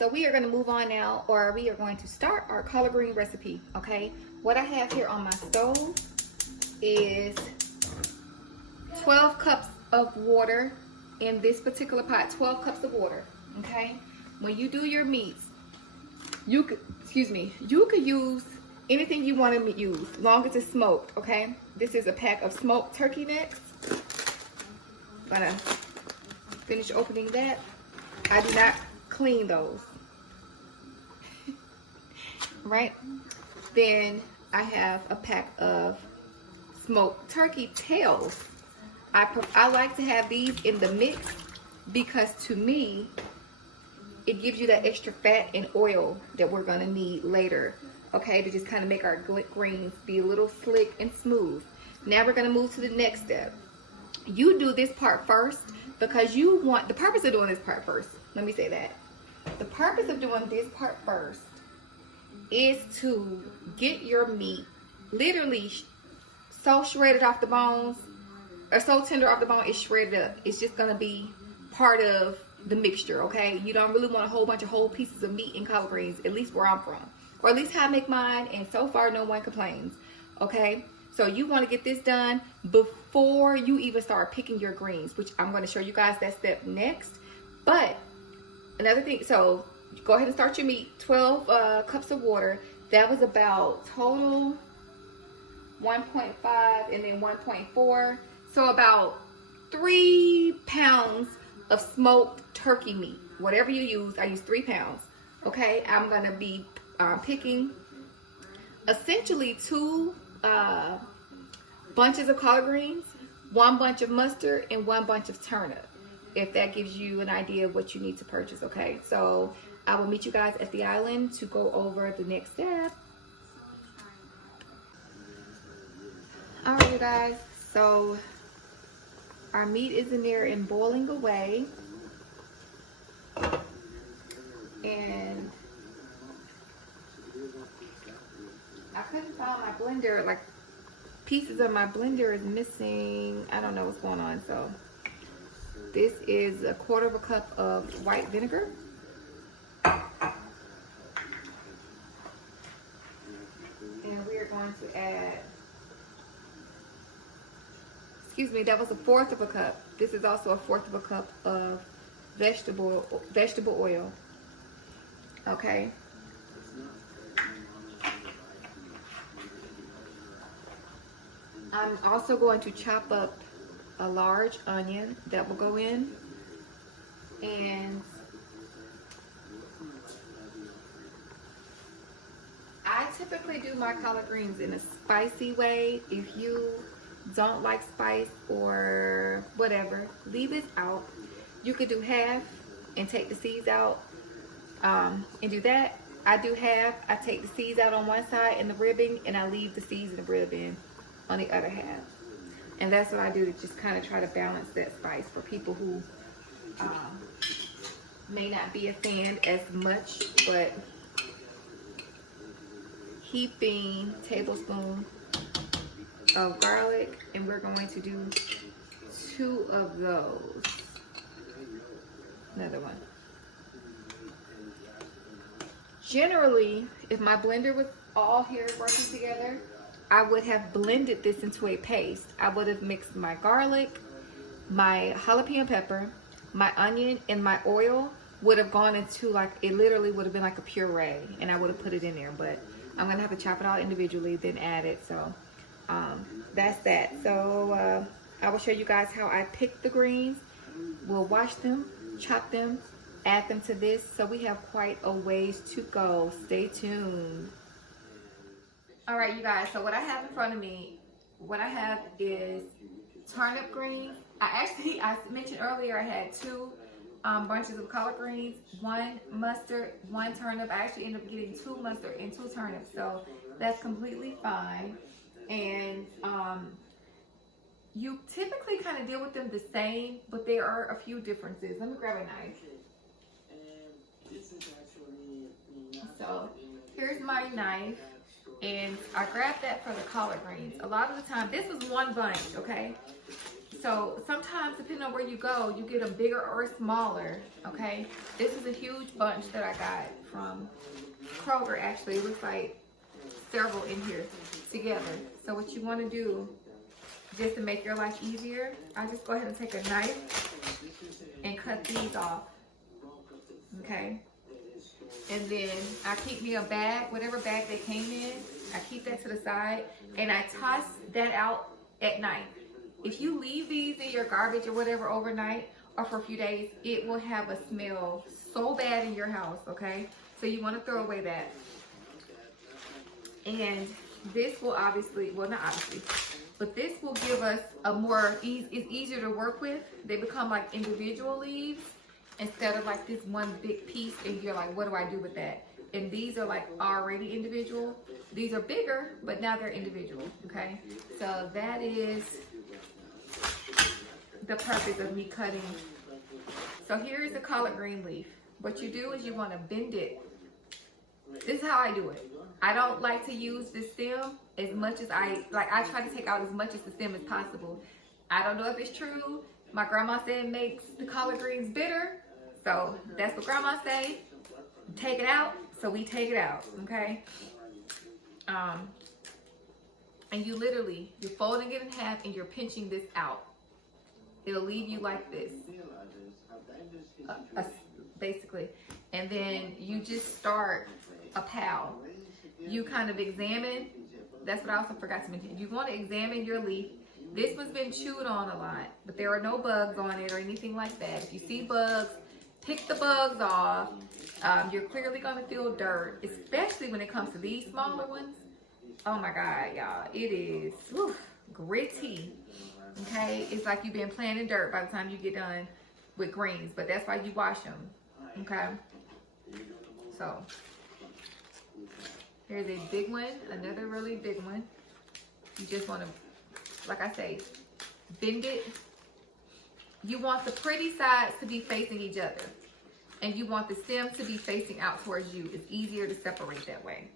so we are going to move on now, or we are going to start our collard green recipe. Okay, what I have here on my stove is 12 cups of water in this particular pot. 12 cups of water. Okay, when you do your meats, you could use anything you want to use, as long as it's smoked. Okay, this is a pack of smoked turkey necks. I'm gonna finish opening that. I do not clean those. Right, then I have a pack of smoked turkey tails. I like to have these in the mix because to me it gives you that extra fat and oil that we're gonna need later, okay, to just kind of make our greens be a little slick and smooth. Now we're gonna move to the next step. You do this part first because you want, the purpose of doing this part first, let me say that. The purpose of doing this part first is to get your meat literally so shredded off the bones, or so tender off the bone, it's shredded up. It's just gonna be part of the mixture, okay? You don't really want a whole bunch of whole pieces of meat in collard greens, at least where I'm from, or at least how I make mine, and so far no one complains, okay? So you want to get this done before you even start picking your greens, which I'm going to show you guys that step next. But another thing, so go ahead and start your meat. 12 cups of water. That was about total 1.5 and then 1.4. So about 3 pounds of smoked turkey meat. Whatever you use, I use 3 pounds. Okay, I'm going to be picking essentially 2 bunches of collard greens, 1 bunch of mustard, and 1 bunch of turnip, if that gives you an idea of what you need to purchase. Okay, so I will meet you guys at the island to go over the next step. All right, you guys, so our meat is in there and boiling away, and I couldn't find my blender. Like, pieces of my blender is missing. I don't know what's going on. So this is 1/4 cup of white vinegar. And we are going to add, excuse me, that was 1/4 cup. This is also 1/4 cup of vegetable oil. Okay. I'm also going to chop up a large onion that will go in, and I typically do my collard greens in a spicy way. If you don't like spice or whatever, leave this out. You could do half and take the seeds out, and do that. I do half. I take the seeds out on one side and the ribbing, and I leave the seeds and the ribbing on the other half. And that's what I do to just kind of try to balance that spice for people who may not be a fan as much. But heaping tablespoon of garlic, and we're going to do 2 of those. Another one. Generally, if my blender was all here working together, I would have blended this into a paste. I would have mixed my garlic, my jalapeno pepper, my onion, and my oil would have gone into, like, it literally would have been like a puree, and I would have put it in there. But I'm gonna have to chop it all individually, then add it. So that's that. So I will show you guys how I pick the greens. We'll wash them, chop them, add them to this. So we have quite a ways to go. Stay tuned. All right, you guys, so what I have in front of me, what I have is turnip greens. I mentioned earlier I had 2 bunches of collard greens, 1 mustard, 1 turnip. I actually ended up getting 2 mustard and 2 turnips, so that's completely fine. And you typically kind of deal with them the same, but there are a few differences. Let me grab a knife. So here's my knife. And I grabbed that for the collard greens. A lot of the time, this was 1 bunch, okay? So sometimes, depending on where you go, you get them bigger or smaller, okay? This is a huge bunch that I got from Kroger, actually. It looks like several in here together. So what you want to do, just to make your life easier, I just go ahead and take a knife and cut these off, okay? And then I keep me a bag, whatever bag they came in, I keep that to the side, and I toss that out at night. If you leave these in your garbage or whatever overnight or for a few days, it will have a smell so bad in your house, okay? So you want to throw away that. And this will obviously, well, not obviously, but this will give us a more, it's easier to work with. They become like individual leaves instead of like this one big piece, and you're like, what do I do with that? And these are like already individual. These are bigger, but now they're individual, okay? So that is the purpose of me cutting. So here is the collard green leaf. What you do is you want to bend it. This is how I do it. I don't like to use the stem as much as I try to take out as much of the stem as possible. I don't know if it's true. My grandma said it makes the collard greens bitter. So that's what grandma say. Take it out. So we take it out, okay? And you literally, you're folding it in half and you're pinching this out. It'll leave you like this, basically. And then you just start a pal. You kind of examine, that's what I also forgot to mention. You want to examine your leaf. This one's been chewed on a lot, but there are no bugs on it or anything like that. If you see bugs, pick the bugs off. You're clearly going to feel dirt, especially when it comes to these smaller ones. Oh my God, y'all, it is gritty. Okay, it's like you've been playing in dirt by the time you get done with greens, but that's why you wash them. Okay, so here's a big one, another really big one. You just want to, like I say, bend it. You want the pretty sides to be facing each other, and you want the stem to be facing out towards you. It's easier to separate that way.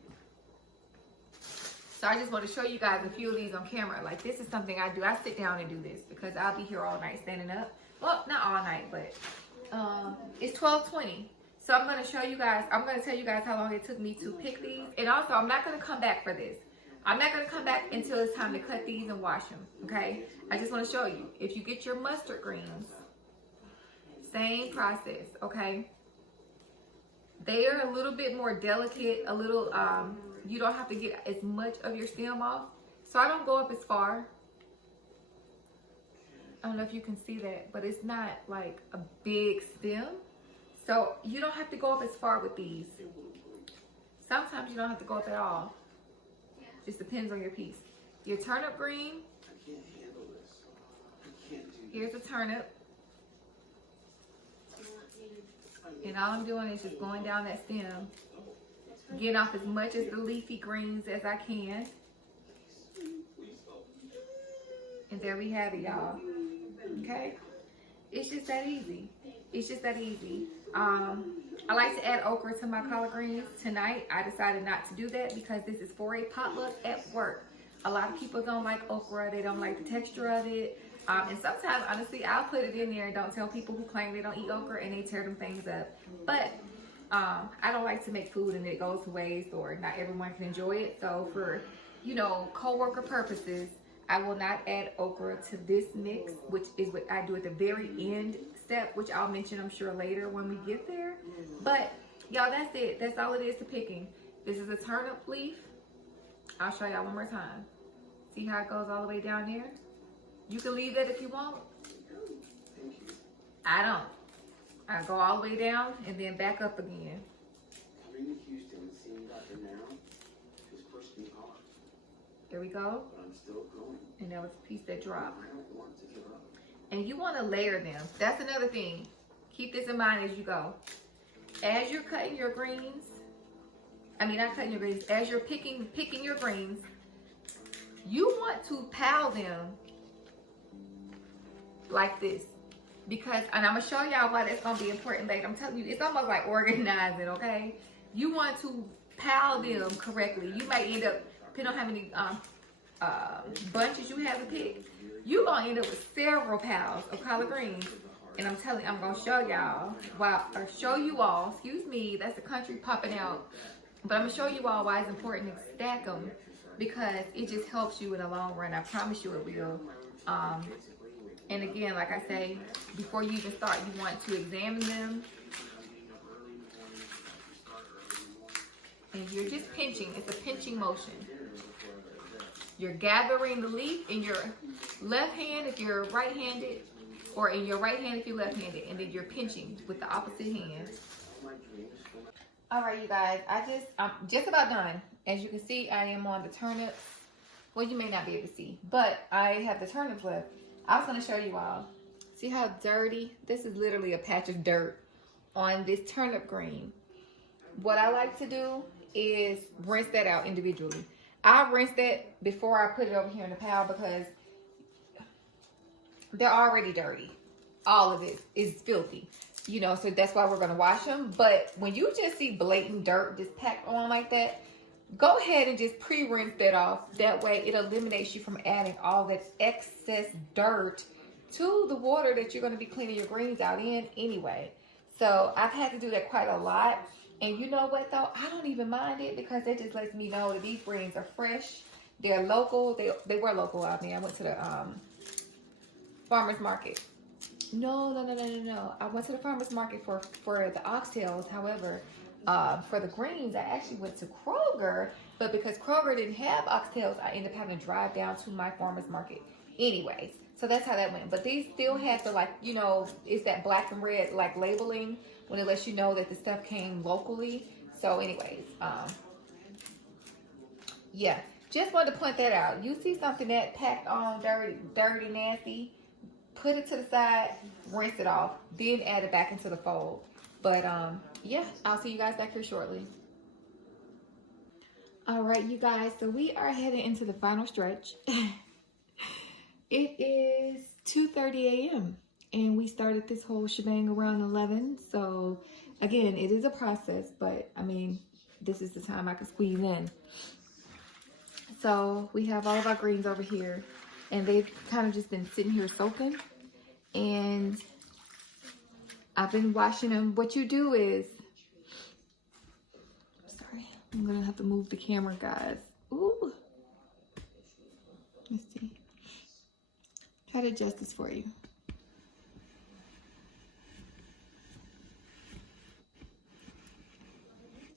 So I just want to show you guys a few of these on camera. Like, this is something I do. I sit down and do this because I'll be here all night standing up. Well, not all night, but it's 12:20. So I'm going to show you guys, I'm going to tell you guys how long it took me to pick these. And also, I'm not going to come back for this. I'm not going to come back until it's time to cut these and wash them, okay? I just want to show you. If you get your mustard greens, same process, okay? They are a little bit more delicate, a little, you don't have to get as much of your stem off. So I don't go up as far. I don't know if you can see that, but it's not like a big stem. So you don't have to go up as far with these. Sometimes you don't have to go up at all. Just depends on your piece. Your turnip green. Here's a turnip. And all I'm doing is just going down that stem, getting off as much of the leafy greens as I can. And there we have it, y'all. Okay? It's just that easy. It's just that easy. I like to add okra to my collard greens. Tonight, I decided not to do that because this is for a potluck at work. A lot of people don't like okra. They don't like the texture of it. And sometimes, honestly, I'll put it in there and don't tell people who claim they don't eat okra, and they tear them things up. But I don't like to make food and it goes to waste, or not everyone can enjoy it. So for, you know, co-worker purposes, I will not add okra to this mix, which is what I do at the very end step, which I'll mention, I'm sure, later when we get there. But y'all, that's it. That's all it is to picking. This is a turnip leaf. I'll show y'all one more time. See how it goes all the way down there? You can leave that if you want. I don't. I go all the way down and then back up again. Coming to Houston and seeing Dr. now just pushed me hard. There we go. But I'm still going. And that was a piece that dropped. I don't want to give up. And you want to layer them. That's another thing. Keep this in mind as you go. As you're cutting your greens, I mean, not cutting your greens, as you're picking your greens, you want to pile them like this. Because, and I'm going to show y'all why that's going to be important later. I'm telling you, it's almost like organizing, okay? You want to pile them correctly. You might end up, depending on how many bunches you have to pick, you're gonna end up with several piles of collard greens. And I'm telling you, I'm gonna show y'all show you all, excuse me, that's the country popping out. But I'm gonna show you all why it's important to stack them, because it just helps you in the long run. I promise you it will. And again, like I say, before you even start, you want to examine them. And you're just pinching. It's a pinching motion. You're gathering the leaf in your left hand if you're right-handed, or in your right hand if you're left-handed, and then you're pinching with the opposite hand. All right, you guys, I'm just about done. As you can see, I am on the turnips. Well, you may not be able to see, but I have the turnips left. I was going to show you all. See how dirty? This is literally a patch of dirt on this turnip green. What I like to do is rinse that out individually. I rinse that before I put it over here in the pile, because they're already dirty. All of it is filthy. You know, so that's why we're going to wash them. But when you just see blatant dirt just packed on like that, go ahead and just pre-rinse that off. That way it eliminates you from adding all that excess dirt to the water that you're going to be cleaning your greens out in anyway. So I've had to do that quite a lot. And you know what though? I don't even mind it, because it just lets me know that these greens are fresh. They're local. They were local out there. I went to the farmer's market. No. I went to the farmer's market for the oxtails. However, for the greens, I actually went to Kroger. But because Kroger didn't have oxtails, I ended up having to drive down to my farmer's market anyways. So that's how that went. But these still had the, like, you know, it's that black and red, like, labeling when it lets you know that the stuff came locally. So anyways, yeah. Just wanted to point that out. You see something that packed on dirty, nasty, put it to the side, rinse it off, then add it back into the fold. But yeah, I'll see you guys back here shortly. All right, you guys, so we are heading into the final stretch. It is 2:30 a.m. and we started this whole shebang around 11. So again, it is a process, but I mean, this is the time I can squeeze in. So we have all of our greens over here, and they've kind of just been sitting here soaking, and I've been washing them. What you do is, sorry, I'm gonna have to move the camera, guys. Ooh, let's see. Try to adjust this for you.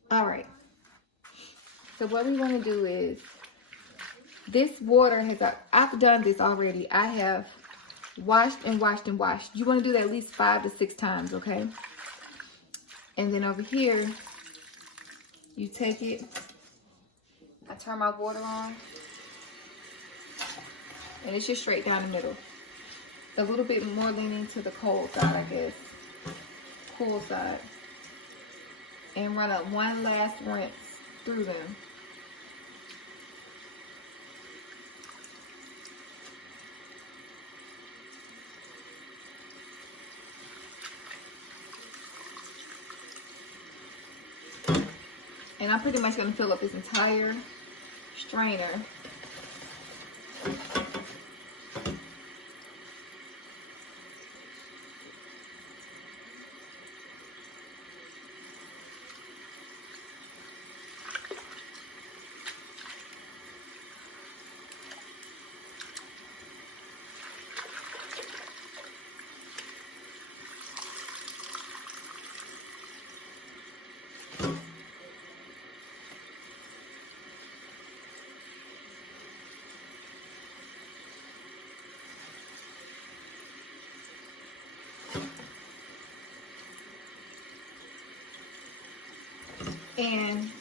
All right. So what we want to do is, this water has, I've done this already. I have washed and washed and washed. You want to do that at least 5 to 6 times, okay? And then over here, you take it. I turn my water on, and it's just straight down the middle. A little bit more leaning to the cold side, I guess. Cool side. And run up one last rinse through them. And I'm pretty much going to fill up this entire strainer. And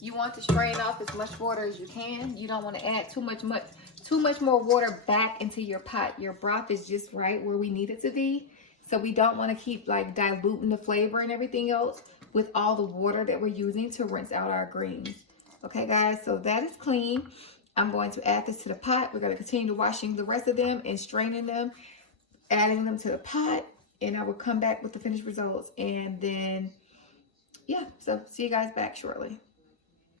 you want to strain off as much water as you can. You don't want to add too much more water back into your pot. Your broth is just right where we need it to be. So we don't want to keep like diluting the flavor and everything else with all the water that we're using to rinse out our greens. Okay, guys, so that is clean. I'm going to add this to the pot. We're going to continue washing the rest of them and straining them, adding them to the pot. And I will come back with the finished results. And then, yeah, so see you guys back shortly.